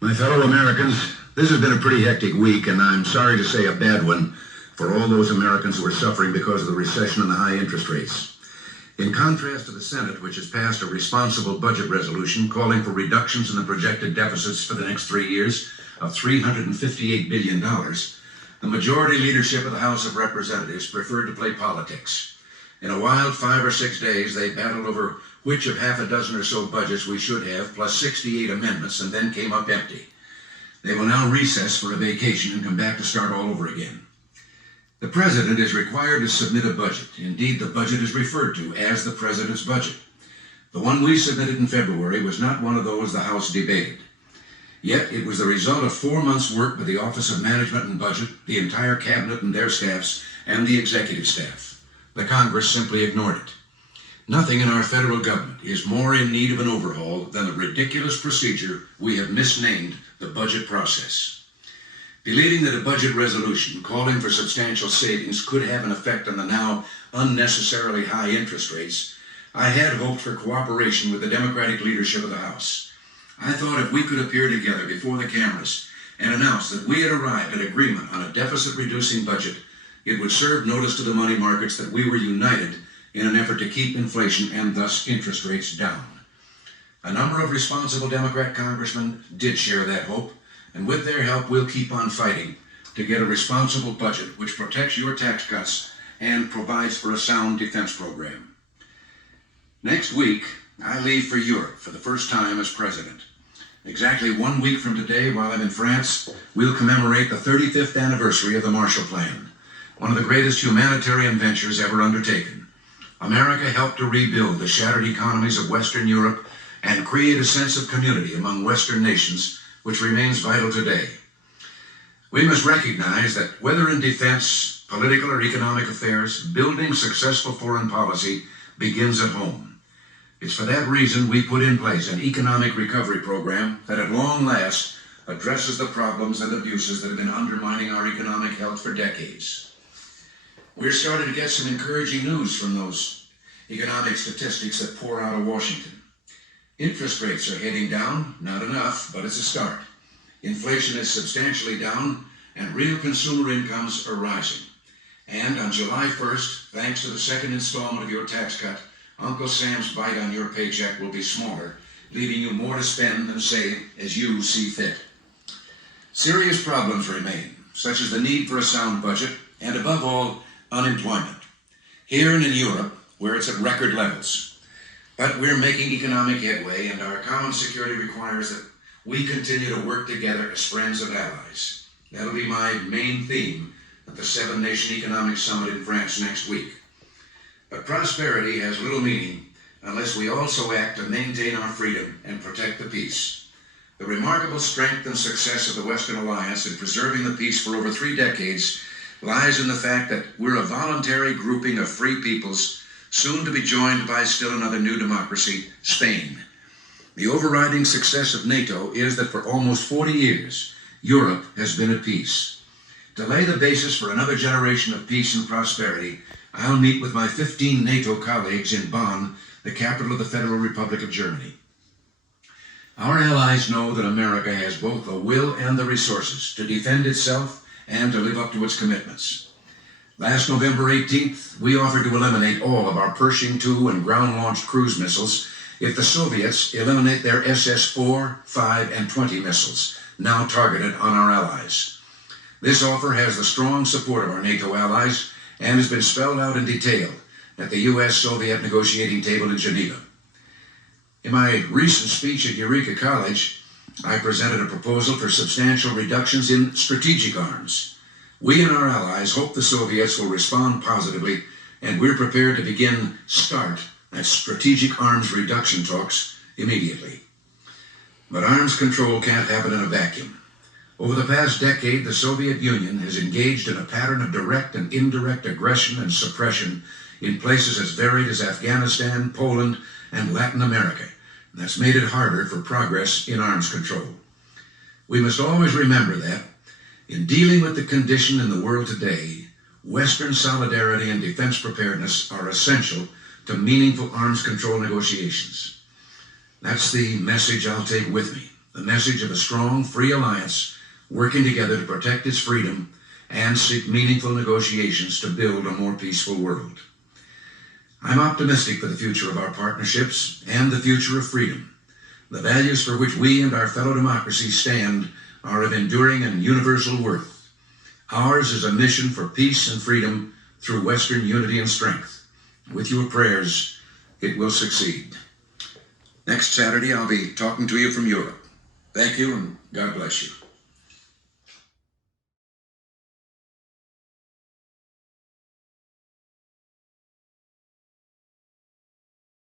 My fellow Americans, this has been a pretty hectic week, and I'm sorry to say a bad one for all those Americans who are suffering because of the recession and the high interest rates. In contrast to the Senate, which has passed a responsible budget resolution calling for reductions in the projected deficits for the next 3 years of $358 billion, the majority leadership of the House of Representatives preferred to play politics. In a wild 5 or 6 days, they battled over which of half a dozen or so budgets we should have, plus 68 amendments, and then came up empty. They will now recess for a vacation and come back to start all over again. The President is required to submit a budget. Indeed, the budget is referred to as the President's budget. The one we submitted in February was not one of those the House debated. Yet it was the result of 4 months' work with the Office of Management and Budget, the entire Cabinet and their staffs, and the executive staff. The Congress simply ignored it. Nothing in our federal government is more in need of an overhaul than the ridiculous procedure we have misnamed the budget process. Believing that a budget resolution calling for substantial savings could have an effect on the now unnecessarily high interest rates, I had hoped for cooperation with the Democratic leadership of the House. I thought if we could appear together before the cameras and announce that we had arrived at agreement on a deficit-reducing budget, it would serve notice to the money markets that we were united in an effort to keep inflation and thus interest rates down. A number of responsible Democrat congressmen did share that hope, and with their help we'll keep on fighting to get a responsible budget which protects your tax cuts and provides for a sound defense program. Next week, I leave for Europe for the first time as president. Exactly 1 week from today, while I'm in France, we'll commemorate the 35th anniversary of the Marshall Plan, one of the greatest humanitarian ventures ever undertaken. America helped to rebuild the shattered economies of Western Europe and create a sense of community among Western nations, which remains vital today. We must recognize that whether in defense, political, or economic affairs, building successful foreign policy begins at home. It's for that reason we put in place an economic recovery program that at long last addresses the problems and abuses that have been undermining our economic health for decades. We're starting to get some encouraging news from those economic statistics that pour out of Washington. Interest rates are heading down, not enough, but it's a start. Inflation is substantially down, and real consumer incomes are rising. And on July 1st, thanks to the second installment of your tax cut, Uncle Sam's bite on your paycheck will be smaller, leaving you more to spend and save as you see fit. Serious problems remain, such as the need for a sound budget, and above all, unemployment. Here and in Europe, where it's at record levels. But we're making economic headway, and our common security requires that we continue to work together as friends and allies. That'll be my main theme at the 7-Nation Economic Summit in France next week. But prosperity has little meaning unless we also act to maintain our freedom and protect the peace. The remarkable strength and success of the Western Alliance in preserving the peace for over 3 decades lies in the fact that we're a voluntary grouping of free peoples, soon to be joined by still another new democracy, Spain. The overriding success of NATO is that for almost 40 years, Europe has been at peace. To lay the basis for another generation of peace and prosperity, I'll meet with my 15 NATO colleagues in Bonn, the capital of the Federal Republic of Germany. Our allies know that America has both the will and the resources to defend itself and to live up to its commitments. Last November 18th, we offered to eliminate all of our Pershing II and ground-launched cruise missiles if the Soviets eliminate their SS-4, 5, and 20 missiles, now targeted on our allies. This offer has the strong support of our NATO allies and has been spelled out in detail at the U.S.-Soviet negotiating table in Geneva. In my recent speech at Eureka College, I presented a proposal for substantial reductions in strategic arms. We and our allies hope the Soviets will respond positively, and we're prepared to start strategic arms reduction talks immediately. But arms control can't happen in a vacuum. Over the past decade, the Soviet Union has engaged in a pattern of direct and indirect aggression and suppression in places as varied as Afghanistan, Poland, and Latin America. That's made it harder for progress in arms control. We must always remember that, in dealing with the condition in the world today, Western solidarity and defense preparedness are essential to meaningful arms control negotiations. That's the message I'll take with me. the message of a strong, free alliance working together to protect its freedom and seek meaningful negotiations to build a more peaceful world. I'm optimistic for the future of our partnerships and the future of freedom. The values for which we and our fellow democracies stand are of enduring and universal worth. Ours is a mission for peace and freedom through Western unity and strength. With your prayers, it will succeed. Next Saturday, I'll be talking to you from Europe. Thank you, and God bless you.